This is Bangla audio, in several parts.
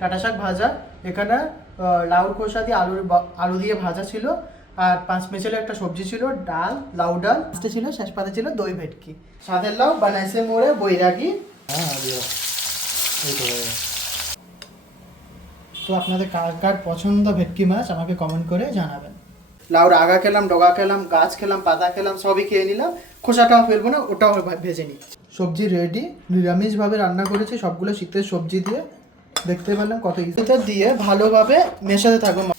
ডাঁটা শাক ভাজা, এখানে লাউর খোসা দিয়ে আলু দিয়ে ভাজা ছিল, আর পাঁচ মেশালে একটা সবজি ছিল, ডাল, লাউ ডাল ছিল, শেষ পাতে ছিল দই ভেটকি। সাদের লাউ বানাইছে মোড়ে বৈরাগী। তো আপনাদের কার কার পছন্দ ভেটকি মাছ আমাকে কমেন্ট করে জানাবেন। লাউর আগা খেলাম, ডগা খেলাম, গাছ খেলাম, পাতা খেলাম, সবই খেয়ে নিলাম। খোসাটাও ফেলবো না, ওটাও ভেজে নিচ্ছি। সবজি রেডি, নিরামিষভাবে রান্না করেছি, সবগুলো শীতের সবজি দিয়ে। দেখতে পেলাম কত ইজিতে দিয়ে ভালোভাবে মেশাতে থাকবো।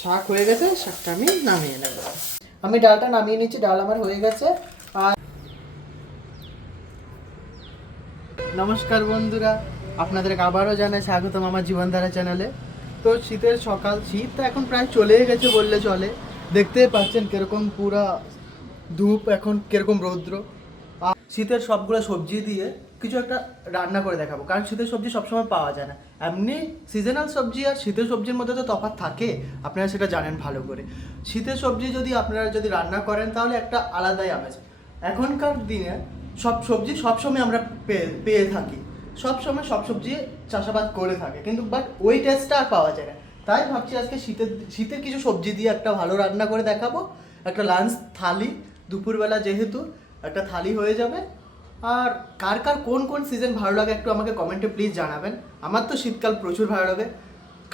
শাক হয়ে গেছে, শাকটা আমি নামিয়ে নেব। আমি ডালটা নামিয়ে নিচ্ছি, ডাল আমার হয়ে গেছে। আর নমস্কার বন্ধুরা, আপনাদের আবারও জানাই স্বাগতম আমার জীবনধারা চ্যানেলে। তো শীতের সকাল, শীত তো এখন প্রায় চলেই গেছে বললে চলে। দেখতে পাচ্ছেন কিরকম পুরা ধূপ, এখন কিরকম রৌদ্র। আর শীতের সবগুলো সবজি দিয়ে কিছু একটা রান্না করে দেখাবো, কারণ শীতের সবজি সবসময় পাওয়া যায় না। এমনি সিজনাল সবজি আর শীতের সবজির মধ্যে তো তফাৎ থাকে, আপনারা সেটা জানেন ভালো করে। শীতের সবজি যদি আপনারা যদি রান্না করেন তাহলে একটা আলাদাই আমেজ। এখনকার দিনে সব সবজি সবসময় আমরা পেয়ে থাকি, সবসময় সব সবজি চাষাবাদ করে থাকে, কিন্তু বাট ওই টেস্টটা আর পাওয়া যায় না। তাই ভাবছি আজকে শীতের কিছু সবজি দিয়ে একটা ভালো রান্না করে দেখাবো। একটা লাঞ্চ থালি, দুপুরবেলা যেহেতু একটা থালি হয়ে যাবে। আর কার কার কোন কোন সিজন ভালো লাগে একটু আমাকে কমেন্টে প্লিজ জানাবেন। আমার তো শীতকাল প্রচুর ভালো লাগে,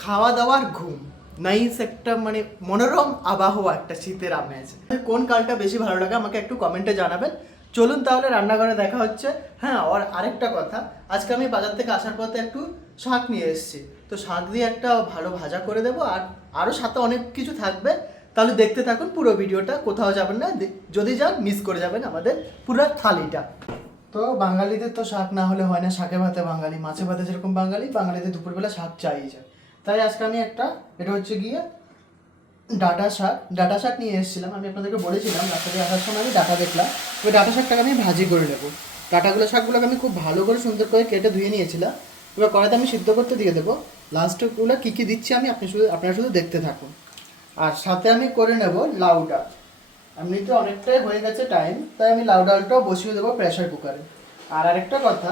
খাওয়া দাওয়ার ঘুম, নাইস একটা মানে মনোরম আবহাওয়া, একটা শীতের আমেজ। কোন কালটা বেশি ভালো লাগে আমাকে একটু কমেন্টে জানাবেন। চলুন তাহলে রান্নাঘরে দেখা হচ্ছে। হ্যাঁ, আর আরেকটা কথা, আজকে আমি বাজার থেকে আসার পথে একটু শাক নিয়ে এসেছি, তো শাক দিয়ে একটা ভালো ভাজা করে দেবো, আর আরও সাথে অনেক কিছু থাকবে। তাহলে দেখতে থাকুন পুরো ভিডিওটা, কোথাও যাবেন না, যদি যান মিস করে যাবেন আমাদের পুরো থালিটা। তো বাঙালিদের তো শাক না হলে হয় না, শাকে ভাতে বাঙালি, মাছে ভাতে যেরকম বাঙালি, বাঙালিদের দুপুরবেলা শাক চাই যায়। তাই আজকে আমি একটা, এটা হচ্ছে গিয়ে ডাঁটা শাক নিয়ে এসেছিলাম। আমি আপনাদেরকে বলেছিলাম রাস্তাতে আসার সময় আমি ডাঁটা দেখলাম, ওই ডাঁটা শাকটাকে আমি ভাজি করে নেবো। শাকগুলোকে আমি খুব ভালো করে সুন্দর করে কেটে ধুয়ে নিয়েছিলাম। এবার কড়াইতে আমি সিদ্ধ করতে দিয়ে দেবো। লাস্টগুলো কী কী দিচ্ছি আমি আপনারা শুধু দেখতে থাকুন। আর সাথে আমি করে নেব লাউ ডাল। এমনিতে অনেকটাই হয়ে গেছে টাইম, তাই আমি লাউ ডালটাও বসিয়ে দেবো প্রেশার কুকারে। আর আরেকটা কথা,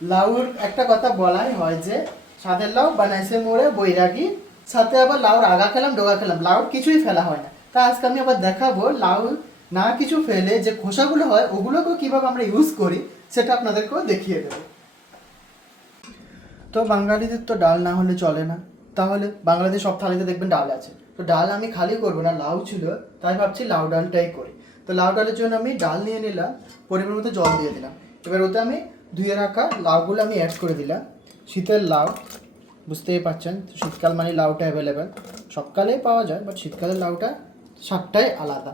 লাউর একটা কথা বলাই হয় যে সাদের লাউ বানাইছে মোড়ে বৈরাগী। সাথে আবার লাউর আগা খেলাম, ডগা খেলাম, লাউর কিছুই ফেলা হয় না। তা আজকে আমি আবার দেখাবো লাউ না কিছু ফেলে যে খোসাগুলো হয় ওগুলোকেও কীভাবে আমরা ইউজ করি, সেটা আপনাদেরকেও দেখিয়ে দেবো। তো বাঙালিদের তো ডাল না হলে চলে না, তাহলে বাংলাদেশ সব থালিতে দেখবেন ডাল আছে। তো ডাল আমি খালি করবো না, লাউ ছিল, তাই ভাবছি লাউ ডালটাই করি। তো লাউ ডালের জন্য আমি ডাল নিয়ে নিলাম, পরিমাণ মতো জল দিয়ে দিলাম। এবার ওতে আমি ধুয়ে রাখা লাউগুলো আমি অ্যাড করে দিলাম। শীতের লাউ, বুঝতেই পারছেন, শীতকাল মানে লাউটা অ্যাভেলেবেল, সবকালেই পাওয়া যায়, বাট শীতকালের লাউটা স্বাদটাই আলাদা।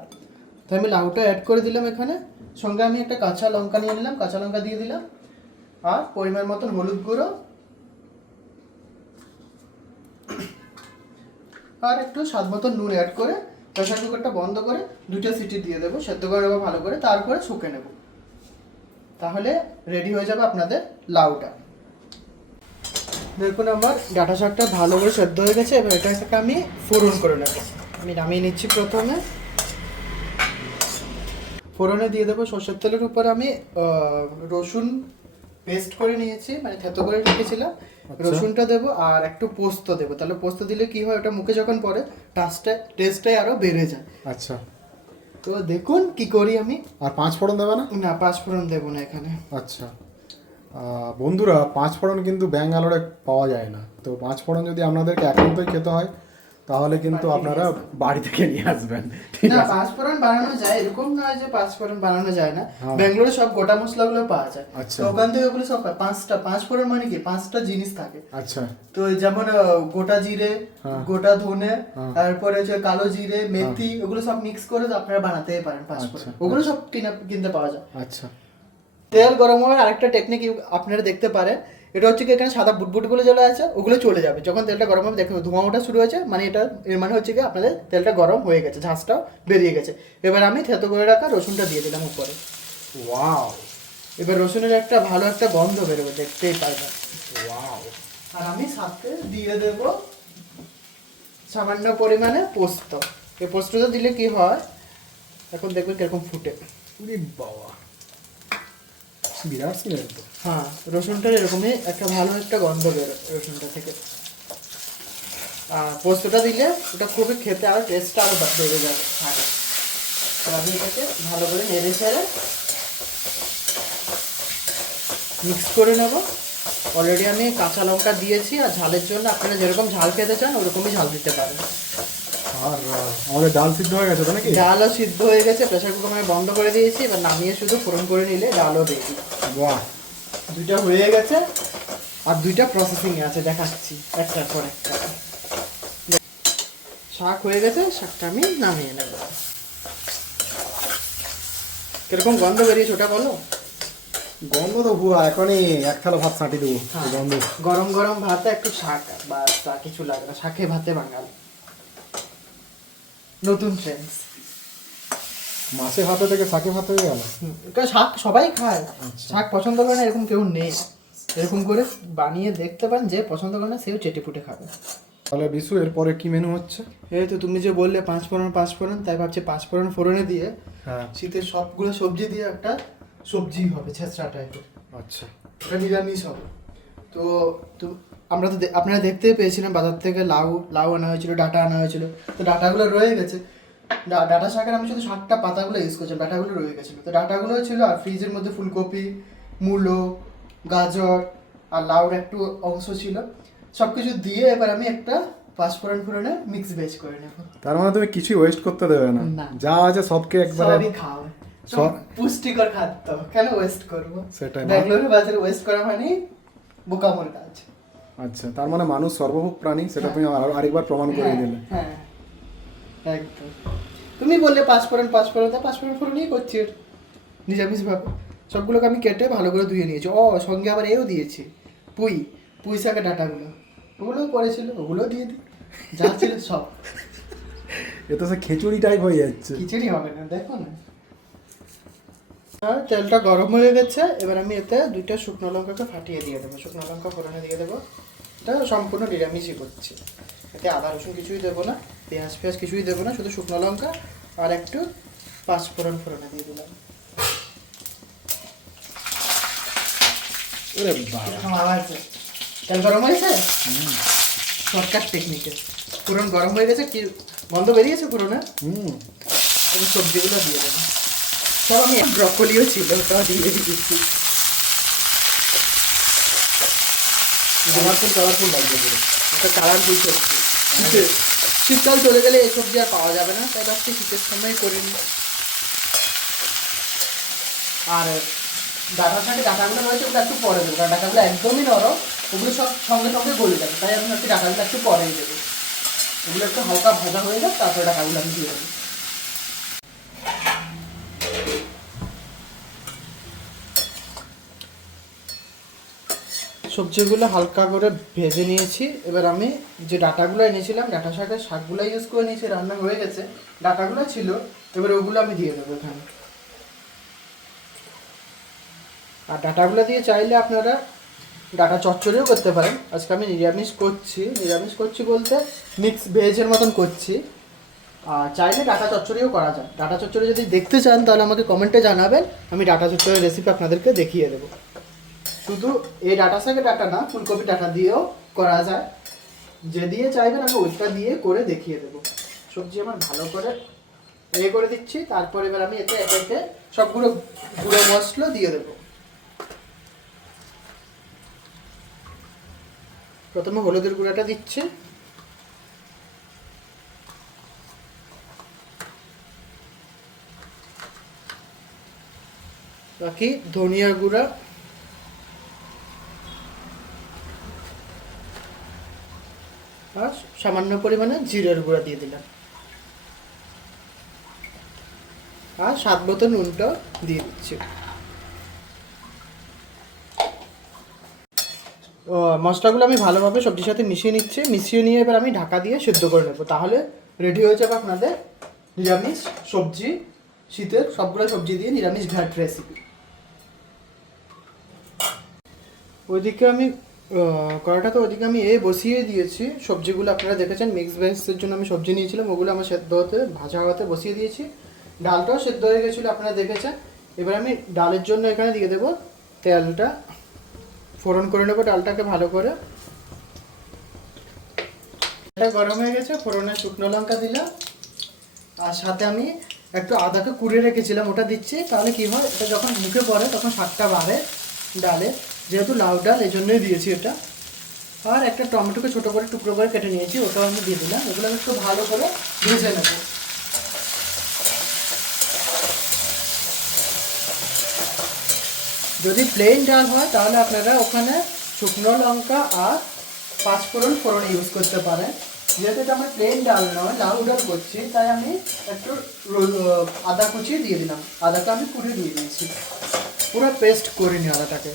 তো আমি লাউটা অ্যাড করে দিলাম এখানে। সঙ্গে আমি একটা কাঁচা লঙ্কা নিয়ে নিলাম, কাঁচা লঙ্কা দিয়ে দিলাম। আর পরিমাণ মতন হলুদ গুঁড়ো, আর একটু স্বাদ মতো নুন অ্যাড করে প্রেসার কুকারটা বন্ধ করে 2টা সিটি দিয়ে দেবো, সেদ্ধ করে নেবো ভালো করে, তারপরে শুকে নেব। তাহলে রেডি হয়ে যাবে আপনাদের লাউটা। দেখুন আমার ডাঁটা শাকটা ভালো করে সেদ্ধ হয়ে গেছে। এবার এটাকে আমি ফোড়ন করে নেব। আমি নামিয়ে নিচ্ছি। প্রথমে ফোড়নে দিয়ে দেবো সর্ষের তেলের উপর আমি রসুন পেস্ট করে নিয়েছি, মানে থেতো করে রেখেছিলাম। রসুনটা দেবো আর একটু পোস্ত দেবো, তাহলে পোস্ত দিলে কি হয়, ওটা মুখে যখন পড়ে টেস্টটাই আরো বেড়ে যায়। আচ্ছা, তো দেখুন কি করি আমি। আর পাঁচ ফোড়ন দেবে না? না, পাঁচ ফোড়ন দেবো না এখানে। আচ্ছা বন্ধুরা, পাঁচ ফোড়ন কিন্তু ব্যাঙ্গালোরে পাওয়া যায় না। তো পাঁচ ফোড়ন যদি আপনাদেরকে একান্তই খেতে হয় তাহলে কিন্তু আপনারা বাড়ি থেকে নিয়ে আসবেন। না, পাঁচ ফোড়ন বানানো যায়, এরকম নয় যে পাঁচ ফোড়ন বানানো যায় না। ব্যাঙ্গালোরে সব গোটা মশলাগুলো পাওয়া যায়, তো ওখান থেকে ওগুলো সব পাঁচ ফোড়ন মানে কি, পাঁচটা জিনিস থাকে। আচ্ছা, তো যেমন গোটা জিরে, গোটা ধনে, তারপরে হচ্ছে কালো জিরে, মেথি, ওগুলো সব মিক্স করে আপনারা বানাতেই পারেন পাঁচ ফোড়ন। ওগুলো সব কিনতে পাওয়া যায়। আচ্ছা, তেল গরম হওয়ার আরেকটা টেকনিক আপনারা দেখতে পারেন। এটা হচ্ছে কি, এখানে সাদা বুটবুটগুলো যেগুলো আছে ওগুলো চলে যাবে যখন তেলটা গরম হবে। দেখো ধোঁয়া ওঠা শুরু হয়েছে, মানে এর মানে হচ্ছে কি আপনাদের তেলটা গরম হয়ে গেছে, ঝাঁসটাও বেরিয়ে গেছে। এবার আমি থেতো করে রাখা রসুনটা দিয়ে দিলাম উপরে। ওয়াও! এবার রসুনের একটা ভালো একটা গন্ধ বেরোবে, দেখতেই পারবেন। ওয়াও! আর আমি সাথে দিয়ে দেব সামান্য পরিমাণে পোস্ত। এই পোস্তটা দিলে কি হয়, এখন দেখবেন কিরকম ফুটে। বাবা, বিরাট স্মেল তো। হ্যাঁ, রসুনটার এরকমই একটা ভালো একটা গন্ধ বেরোয় রসুনটা থেকে। আর পোস্তটা দিলে ওটা খুবই খেতে আর টেস্টটা আরও বেড়ে যাবে শাকে। আর আমি এটাকে ভালো করে নেড়ে ছেড়ে মিক্স করে নেব। অলরেডি আমি কাঁচা লঙ্কা দিয়েছি, আর ঝালের জন্য আপনারা যেরকম ঝাল খেতে চান ওরকমই ঝাল দিতে পারেন। আর আমাদের ডাল সিদ্ধ হয়ে গেছে তো নাকি? ডালও সিদ্ধ হয়ে গেছে, প্রেসার কুকার আমি বন্ধ করে দিয়েছি। এবার নামিয়ে শুধু ফোড়ন করে নিলে ডালও দিয়ে দিই। বাহ, দুইটা হয়ে গেছে, আর দুইটা প্রসেসিংয়ে আছে, দেখাচ্ছি একটার পর একটা। শাক হয়ে গেছে, শাকটা আমি নামিয়ে নেব। কিরকম গন্ধ বেরিয়েছে ওটা বলো? গন্ধ তো পুরো এখনই এক থালা ভাত ছাঁটি দেবো হ্যাঁ, গন্ধ। গরম গরম ভাতে একটু শাক, বা তা কিছু লাগে না, শাকে ভাতে বাঙাল নতুন ট্রেন্ডস। মাছে ভাতে থেকে শাকে ভাত হয়ে গেল। শাক সবাই খায়, আচ্ছা। শাক পছন্দ করে না এরকম কেউ নেই। এরকম করে বানিয়ে দেখতে পান, যে পছন্দ করে না সেও চেটে পুটে খাবে। তাহলে বিশু এরপরে কি মেনু হচ্ছে? এই তো তুমি যে বললে পাঁচ ফোড়ন, তাই ভাবছি পাঁচ ফোড়নে দিয়ে হ্যাঁ, শীতের সবগুলো সবজি দিয়ে একটা সবজি হবে ছেঁচড়া টাইপের। আচ্ছা। এটা নিরামিষ হবে। তো তো আমরা তো আপনারা দেখতেই পেয়েছিলেন বাজার থেকে লাউ আনা হয়েছিল, ডাঁটা আনা হয়েছিল। তো ডাঁটাগুলো রয়ে গেছে। ডাঁটা শাকের আমি শুধু শাকটা পাতাগুলো ইউজ করছিলাম, ডাঁটাগুলো রয়ে গেছিলো। তো ডাঁটাগুলো ছিল, আর ফ্রিজের মধ্যে ফুলকপি, মূলো, গাজর আর লাউর একটু অংশ ছিল। সব কিছু দিয়ে এবার আমি একটা পাঁচফোড়ন ফোড়নে মিক্স ভেজ করে নেব। তার মানে তুমি কিছুই ওয়েস্ট করতে দেবে না, না। যা আছে সবকে একবারে। সবই খাওয়া, সব পুষ্টিকর খাদ্য, কেন ওয়েস্ট করবো? সেটাই। ব্যাঙ্গালোরের বাজারে ওয়েস্ট করা মানে বোকামোর কাজ। আচ্ছা, তার মানে মানুষ সর্বভোগ প্রাণী, সেটা তুমি আরেকবার প্রমাণ করে দিলে। হ্যাঁ, একদম। তুমি বললে পাঁচফোড়ন ফোড়নই করছি নিরামিষ ভাবে। সবগুলোকে আমি কেটে ভালো করে ধুয়ে নিয়েছি। সঙ্গে আবার এও দিয়েছি, পুঁই শাকের ডাঁটাগুলো, ওগুলোও করেছিল, ওগুলোও দিয়ে দিই, যা ছিল সব। এ তো সে খিচুড়ি টাইপ হয়ে যাচ্ছে। খিচুড়ি হবে না, দেখো না। আর তেলটা গরম হয়ে গেছে, এবার আমি এতে দুইটা শুকনো লঙ্কাকে ফাটিয়ে দিয়ে দেবো, শুকনো লঙ্কা ফোড়নে দিয়ে দেবো। এটা সম্পূর্ণ নিরামিষই করছি, এতে আদা রসুন কিছুই দেবো না, পেঁয়াজ কিছুই দেবো না, শুধু শুকনো লঙ্কা আর একটু পাঁচফোড়ন ফোড়নে দিয়ে দিলাম। ওরে বাবা, তেল গরম হয়েছে, শর্টকাট টেকনিকে ফোড়ন গরম হয়ে গেছে, কি গন্ধ বেরিয়েছে ফোড়নে। আমি সবজিগুলো দিয়ে দেবো সব। আমি ব্রকলিও ছিল, ওটাও দিয়ে দিচ্ছি। কালারফুল লাগছে পুরো। একটা কালারফুল সবজি। শীতকাল চলে গেলে এই সবজি আর পাওয়া যাবে না, তাই ভাবছি শীতের সময় করে নিই। আর ডাঁটার সাথে ডাঁটাগুলো রয়েছে, ওটা একটু পরে দেবো, কারণ ডাঁটাগুলো একদমই নরম, ওগুলো সব সঙ্গে সঙ্গে গলে যাবে। তাই আমি ভাবছি ডাঁটাগুলো একটু পরেই দেবো, ওগুলো একটু হালকা ভাজা হয়ে যাক, তারপরে ডাঁটাগুলো আমি দিয়ে দেবো। সবজিগুলো হালকা করে ভেজে নিয়েছি। এবার আমি যে ডাঁটাগুলো এনেছিলাম, ডাঁটা শাকগুলো ইউজ করে নিয়েছি, রান্না হয়ে গেছে। ডাঁটাগুলো ছিল, এবার ওগুলো আমি দিয়ে দেবো এখানে। আর ডাঁটাগুলো দিয়ে চাইলে আপনারা ডাঁটা চচ্চড়িও করতে পারেন। আজকে আমি নিরামিষ করছি বলতে মিক্স ভেজের মতন করছি। আর চাইলে ডাঁটা চচ্চড়িও করা যায়। ডাঁটা চচ্চড়ি যদি দেখতে চান তাহলে আমাকে কমেন্টে জানাবেন, আমি ডাঁটা চচ্চড়ির রেসিপি আপনাদেরকে দেখিয়ে দেবো। শুধু এই ডাঁটা শাকের ডাঁটা না, ফুলকপি ডাঁটা দিয়েও করা যায়। যে দিয়ে চাইবেন আমি ওইটা দিয়ে করে দেখিয়ে দেবো। সবজি আমার ভালো করে করে দিচ্ছি, তারপর এবার আমি এতে একে সবগুলো গুঁড়ো মশলা দিয়ে দেবো। প্রথমে হলুদের গুঁড়াটা দিচ্ছি, বাকি ধনিয়া গুঁড়া, আর সামান্য পরিমাণে জিরের গুঁড়া দিয়ে দিলাম, আর স্বাদ মতো নুনটা দিয়ে দিচ্ছি। মশলাগুলো আমি ভালোভাবে সবজির সাথে মিশিয়ে নিয়ে এবার আমি ঢাকা দিয়ে সেদ্ধ করে নেবো। তাহলে রেডি হয়ে যাবে আপনাদের নিরামিষ সবজি, শীতের সবগুলো সবজি দিয়ে নিরামিষ ঘাট রেসিপি। ওইদিকে আমি ওইদিকে আমি বসিয়ে দিয়েছি সবজিগুলো। আপনারা দেখেছেন মিক্স ভেজের জন্য আমি সবজি নিয়েছিলাম, ওগুলো আমার সেদ্ধ হতে ভাজা হতে বসিয়ে দিয়েছি। ডালটাও সেদ্ধ হয়ে গেছিলো, আপনারা দেখেছেন। এবার আমি ডালের জন্য এখানে দিয়ে দেবো তেলটা ফোড়ন করে নেবো ডালটাকে ভালো করে। এটা গরম হয়ে গেছে, ফোড়নে শুকনো লঙ্কা দিলাম, আর সাথে আমি একটু আদাকে কুড়িয়ে রেখেছিলাম ওটা দিচ্ছি। তাহলে কি হয়, এটা যখন মুখে পড়ে তখন স্বাদটা বাড়ে ডালে, যেহেতু লাউ ডাল এই জন্যই দিয়েছি এটা। আর একটা টমেটোকে ছোটো করে টুকরো করে কেটে নিয়েছি, ওটাও আমি দিয়ে দিলাম। এগুলো একটু ভালো করে ভেজে নেব। যদি প্লেন ডাল হয় তাহলে আপনারা ওখানে শুকনো লঙ্কা আর পাঁচফোড়ন ফোড়ন ইউজ করতে পারেন। যেহেতু এটা আমার প্লেন ডাল নয়, লাউ ডাল করছি, তাই আমি একটু আদা কুচিয়ে দিয়ে দিলাম। আদাটা আমি কুড়িয়ে দিয়ে দিয়েছি, পুরো পেস্ট করে নিই আদাটাকে।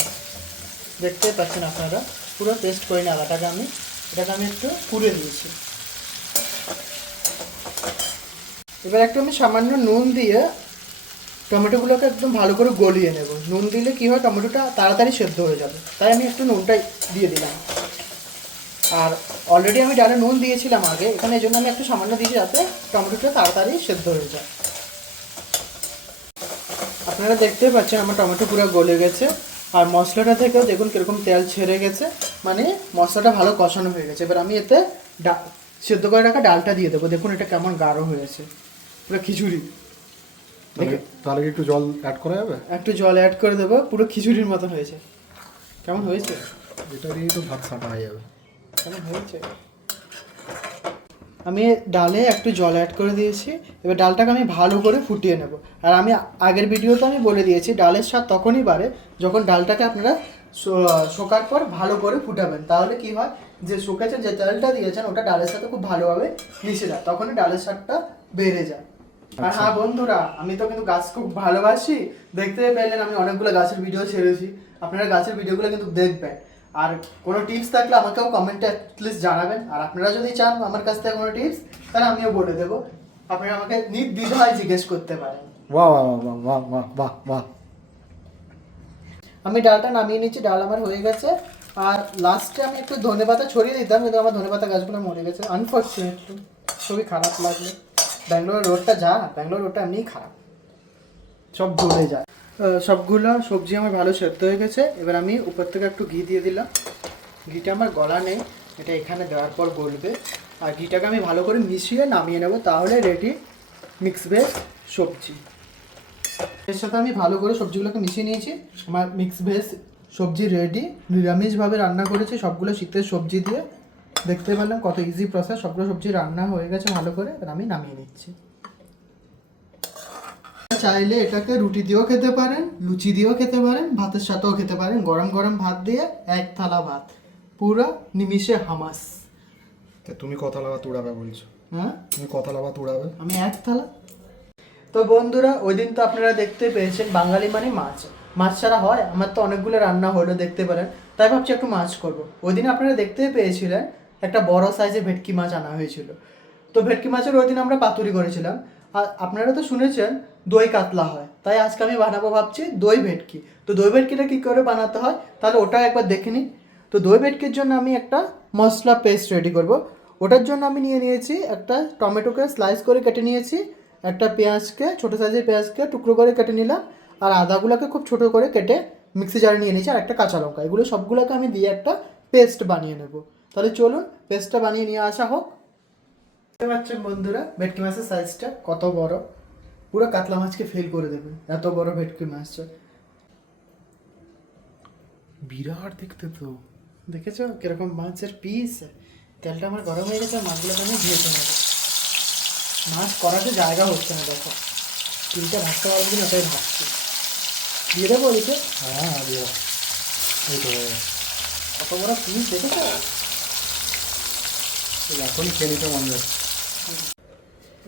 দেখতে পাচ্ছেন আপনারা, পুরো পেস্ট করে নিই আদাটাকে আমি। এটাকে আমি একটু কুড়িয়ে দিয়েছি। এবার একটু আমি সামান্য নুন দিয়ে টমেটোগুলোকে একদম ভালো করে গলিয়ে নেব। নুন দিলে কী হয়, টমেটোটা তাড়াতাড়ি সেদ্ধ হয়ে যাবে, তাই আমি একটু নুনটা দিয়ে দিলাম। আর অলরেডি আমি ডালে নুন দিয়েছিলাম আগে, এখানে এই জন্য আমি একটু সামান্য দিয়েছি যাতে টমেটোটা তাড়াতাড়ি সেদ্ধ হয়ে যায়। আপনারা দেখতেই পাচ্ছেন আমার টমেটো পুরো গলে গেছে, আর মশলাটা থেকেও দেখুন কীরকম তেল ছেড়ে গেছে, মানে মশলাটা ভালো কষানো হয়ে গেছে। এবার আমি এতে সেদ্ধ করে রাখা ডালটা দিয়ে দেবো। দেখুন এটা কেমন গাঢ় হয়েছে, পুরো খিচুড়ি। তাহলে কি একটু জল অ্যাড করা যাবে? একটু জল অ্যাড করে দেবো, পুরো খিচুড়ির মতন হয়েছে। কেমন হয়েছে? এটা দিয়েই তো ভাত সাঁটা হয়ে যাবে। কেমন হয়েছে? আমি ডালে একটু জল অ্যাড করে দিয়েছি। এবার ডালটাকে আমি ভালো করে ফুটিয়ে নেব। আর আমি আগের ভিডিওতে আমি বলে দিয়েছি ডালের স্বাদ তখনই বাড়ে যখন ডালটাকে আপনারা শোকার পর ভালো করে ফুটাবেন। তাহলে কি হয়, যে শুকেছে যে ডালটা দিয়েছেন ওটা ডালের সাথে খুব ভালোভাবে মিশে যায়, তখনই ডালের স্বাদটা বেড়ে যায়। আর হ্যাঁ বন্ধুরা, আমি তো কিন্তু গাছ খুব ভালোবাসি। দেখতে পেলেন আমি অনেকগুলো গাছের ভিডিও ছেড়েছি, আপনারা গাছের ভিডিওগুলো কিন্তু দেখবেন। আর কোনো টিপস থাকলে আমাকেও কমেন্টে অ্যাটলিস্ট জানাবেন। আর আপনারা যদি চান আমার কাছ থেকে কোনো টিপস, তাহলে আমিও বলে দেবো। আপনারা আমাকে নির্দ্বিধায় জিজ্ঞেস করতে পারেন। বাহ বাহ বাহ বাহ বাহ বাহ বাহ। আমি ডালটা নামিয়ে নিচ্ছি, ডাল আমার হয়ে গেছে। আর লাস্টে আমি একটু ধনেপাতা ছড়িয়ে দিতাম, কিন্তু আমার ধনেপাতা গাছগুলো মরে গেছে আনফর্চুনেটলি। খুবই খারাপ লাগলো। ব্যাঙ্গালোর রোডটা ব্যাঙ্গালোর রোডটা এমনিই খারাপ, সব গলে যায়। সবগুলো সবজি আমার ভালো সেদ্ধ হয়ে গেছে। এবার আমি উপর থেকে একটু ঘি দিয়ে দিলাম। ঘিটা আমার গলা নেই, এটা এখানে দেওয়ার পর গলবে। আর ঘিটাকে আমি ভালো করে মিশিয়ে নামিয়ে নেব, তাহলে রেডি মিক্স ভেজ সবজি। এর সাথে আমি ভালো করে সবজিগুলোকে মিশিয়ে নিয়েছি। আমার মিক্স ভেজ সবজি রেডি। নিরামিষভাবে রান্না করেছি সবগুলো শীতের সবজি দিয়ে। দেখতে পেলাম কত ইজি প্রসেস, সবগুলো সবজি রান্না হয়ে গেছে ভালো করে। এবার আমি নামিয়ে নিচ্ছি। চাইলে এটাকে রুটি দিয়েও খেতে পারেন, লুচি দিয়েও খেতে পারেন, ভাতের সাথেও খেতে পারেন। গরম গরম ভাত দিয়ে এক থালা ভাত, পুরো নিমিষে হামাস। তুমি কত লাভা তুড়াবে বলছো? হ্যাঁ, তুমি কত লাভা তুড়াবে? আমি এক থালা। তো বন্ধুরা, ওই দিন তো আপনারা দেখতে পেয়েছেন বাঙালি মানে মাছ। মাছ ছাড়া হয়? আমার তো অনেকগুলো রান্না হলো, দেখতে পারেন। তাই ভাবছি একটু মাছ করবো। ওই দিন আপনারা দেখতে পেয়েছিলেন একটা বড় সাইজের ভেটকি মাছ আনা হয়েছিল। তো ভেটকি মাছের ওই দিন আমরা পাতুরি করেছিলাম। আর আপনারা তো শুনেছেন দই কাতলা হয়, তাই আজকে আমি বানাবো ভাবছি দই ভেটকি। তো দই ভেটকিটা কী করে বানাতে হয় তাহলে ওটা একবার দেখে নিন। তো দই ভেটকির জন্য আমি একটা মশলা পেস্ট রেডি করব। ওটার জন্য আমি নিয়ে নিয়েছি একটা টমেটোকে স্লাইস করে কেটে নিয়েছি, একটা পেঁয়াজকে ছোটো সাইজের পেঁয়াজকে টুকরো করে কেটে নিলাম, আর আদাগুলোকে খুব ছোটো করে কেটে মিক্সি জারে নিয়ে নিয়েছি, আর একটা কাঁচা লঙ্কা। এগুলো সবগুলোকে আমি দিয়ে একটা পেস্ট বানিয়ে নেব। তাহলে চলুন পেস্টটা বানিয়ে নিয়ে আসা হোক। দেখতে পাচ্ছেন বন্ধুরা ভেটকি মাছের সাইজটা কত বড়, পুরো কাতলা মাছকে ফেল করে দেবে এত বড় ভেটকি মাছটা। বিরাট দেখতে তো। দেখেছো কিরকম মাছের পিস? তেলটা আমার গরম হয়ে গেছে, মাছগুলোকে আমি ভেজে নেবো। মাছ করাতে জায়গা হচ্ছে না, দেখো তিনটা ভাজতে পারবো কিনা ওটাই ভাবছি। দিয়ে দেবো ওদিকে। হ্যাঁ দিয়ে এই তো কত বড় পিস দেখেছো? এখনই খেয়ে নিতে মন যাচ্ছে।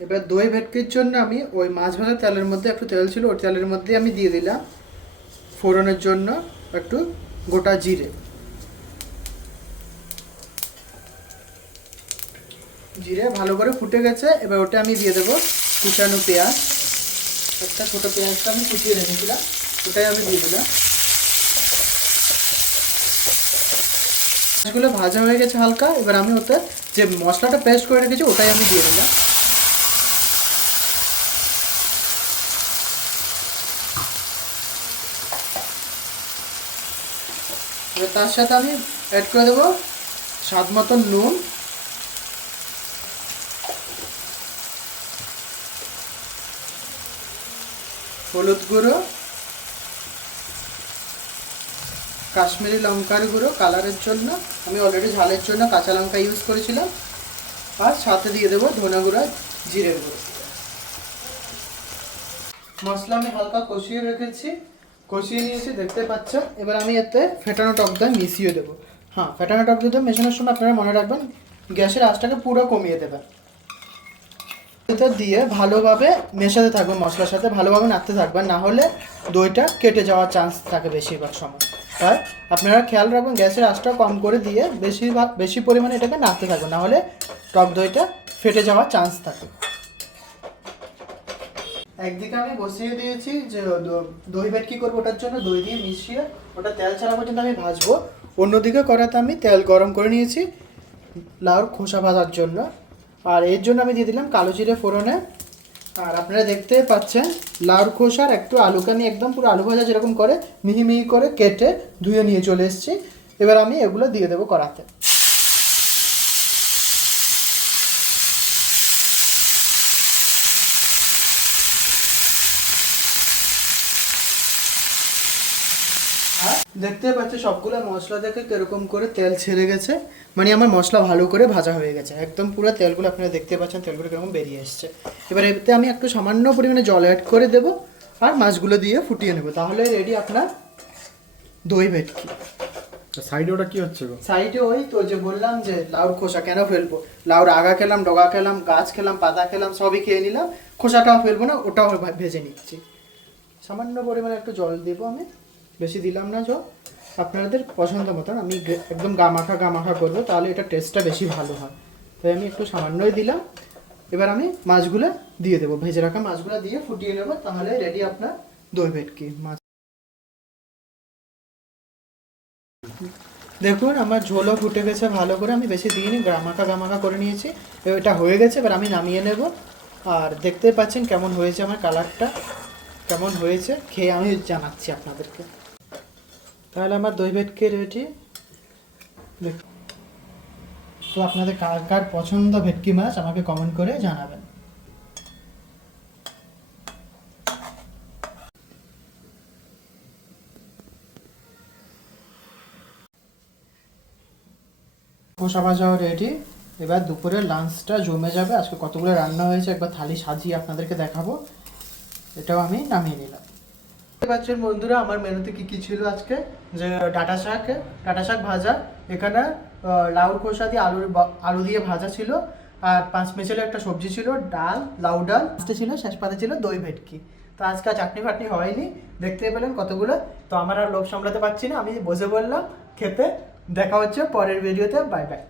এবার দই ভেটকির জন্য আমি ওই মাছ ভাজার তেলের মধ্যে একটু তেল ছিল, ওই তেলের মধ্যে আমি দিয়ে দিলাম ফোড়নের জন্য একটু গোটা জিরে। জিরে ভালো করে ফুটে গেছে, এবার ওটা আমি দিয়ে দেবো কুচানো পেঁয়াজ। একটা ছোটো পেঁয়াজটা আমি কুচিয়ে রেখেছিলাম, ওটাই আমি দিয়ে দিলাম। মাছগুলো ভাজা হয়ে গেছে হালকা, এবার আমি ওতে যে মশলাটা পেস্ট করে রেখেছি ওটাই আমি দিয়ে দিলাম। এবার তার সাথে আমি অ্যাড করে দেবো স্বাদ মতো নুন, হলুদ গুঁড়ো, কাশ্মীরি লঙ্কার গুঁড়ো কালারের জন্য, আমি অলরেডি ঝালের জন্য কাঁচা লঙ্কা ইউজ করেছিলাম, আর সাথে দিয়ে দেবো ধনে গুঁড়ো, জিরের গুঁড়ো। মশলা আমি হালকা কষিয়ে রেখেছি, কষিয়ে নিয়েছি দেখতে পাচ্ছেন। এবার আমি এতে ফেটানো টক দই মিশিয়ে দেবো। হ্যাঁ, ফেটানো টক দই মেশানোর সময় আপনারা মনে রাখবেন গ্যাসের আঁচটাকে পুরো কমিয়ে দেবেন। এটা দিয়ে ভালোভাবে মেশাতে থাকবেন, মশলার সাথে ভালোভাবে নাড়তে থাকবেন, না হলে দইটা কেটে যাওয়ার চান্স থাকে বেশিরভাগ সময়। তাই আপনারা খেয়াল রাখবেন গ্যাসের আঁচটা কম করে দিয়ে বেশি পরিমাণে এটাকে নাড়তে থাকবেন, না হলে টক দইটা ফেটে যাওয়ার চান্স থাকে। একদিকে আমি বসিয়ে দিয়েছি যে দই ভেটকি করবো, ওটার জন্য দই দিয়ে মিশিয়ে ওটা তেল ছাড়া পর্যন্ত আমি ভাজবো। অন্যদিকে কড়াতে আমি তেল গরম করে নিয়েছি লাউর খোসা ভাজার জন্য, আর এর জন্য আমি দিয়ে দিলাম কালো জিরে ফোড়নে। আর আপনারা দেখতে পাচ্ছেন লাউর খোসার একটু আলুকে আমি একদম পুরো আলু ভাজা যেরকম করে মিহি মিহি করে কেটে ধুয়ে নিয়ে চলে এসেছি। এবার আমি এগুলো দিয়ে দেবো কড়াতে। আর দেখতে পাচ্ছি সবগুলো মশলা থেকে কিরকম করে তেল ছেড়ে গেছে, মানে আমার মশলা ভালো করে ভাজা হয়ে গেছে, একদম পুরো তেলগুলো আপনারা দেখতে পাচ্ছেন তেলগুলো কিরকম বেরিয়ে এসছে। এবার এতে আমি একটু সামান্য পরিমাণে জল অ্যাড করে দেবো আর মাছগুলো দিয়ে ফুটিয়ে নেবো, তাহলে রেডি আপনার দই ভেটকি। সাইডে ওটা কি হচ্ছে গো? সাইডে ওই তো যে বললাম যে লাউর খোসা কেন ফেলবো, লাউর আগা খেলাম, ডগা খেলাম, গাছ খেলাম, পাতা খেলাম, সবই খেয়ে নিলাম, খোসাটাও ফেলবো না, ওটাও ভেজে নিচ্ছি। সামান্য পরিমাণে একটু জল দেবো, আমি বেশি দিলাম না জল, আপনাদের পছন্দ মতন। আমি একদম গামাখা করবো, তাহলে এটা টেস্টটা বেশি ভালো হয়, তাই আমি একটু সামান্যই দিলাম। এবার আমি মাছগুলো দিয়ে দেবো, ভেজে রাখা মাছগুলো দিয়ে ফুটিয়ে নেবো, তাহলে রেডি আপনার দই ভেটকি মাছ। দেখুন আমার ঝোলও ফুটে গেছে ভালো করে, আমি বেশি দিইনি, গামাখা করে নিয়েছি। এটা হয়ে গেছে, এবার আমি নামিয়ে নেব। আর দেখতে পাচ্ছেন কেমন হয়েছে আমার কালারটা, কেমন হয়েছে খেয়ে আমি জানাচ্ছি আপনাদেরকে। তাহলে আমার দই ভেটকি রেডি। তো আপনাদের কার কার পছন্দ ভেটকি মাছ আমাকে কমেন্ট করে জানাবেন। কষা ভাজাও রেডি। এবার দুপুরের লাঞ্চটা জমে যাবে। আজকে কতগুলো রান্না হয়েছে একবার থালি সাজিয়ে আপনাদেরকে দেখাবো। এটাও আমি নামিয়ে নিলাম। দেখতে পাচ্ছেন বন্ধুরা আমার মেনুতে কি কি ছিল আজকে, যে ডাঁটা শাক ভাজা, এখানে লাউর খোসা দিয়ে আলু দিয়ে ভাজা ছিল, আর পাঁচ মেশালে একটা সবজি ছিল, ডাল, লাউ ডাল ছিল, শেষ পাতে ছিল দই ভেটকি। তো আজকে চাটনি ফাটনি হয়নি, দেখতে পেলেন কতগুলো। তো আমার আর লোভ সামলাতে পারছি না, আমি বসে বললাম খেতে। দেখা হচ্ছে পরের ভিডিওতে, বাই বাই।